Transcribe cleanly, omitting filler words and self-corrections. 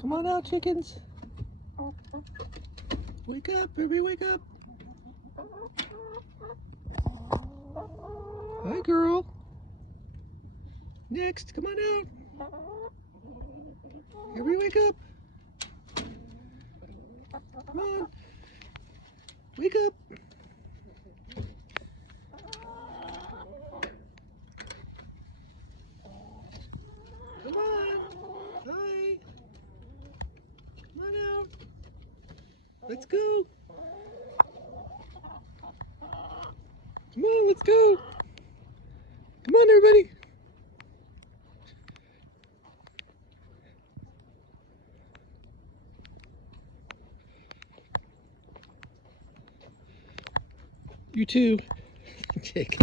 Come on out, chickens. Wake up, everybody wake up. Hi, girl. Next, come on out. Everybody wake up. Come on. Wake up. Come on. Hi. Come on out. Let's go. Come on, let's go. Come on, everybody. You too, Jake.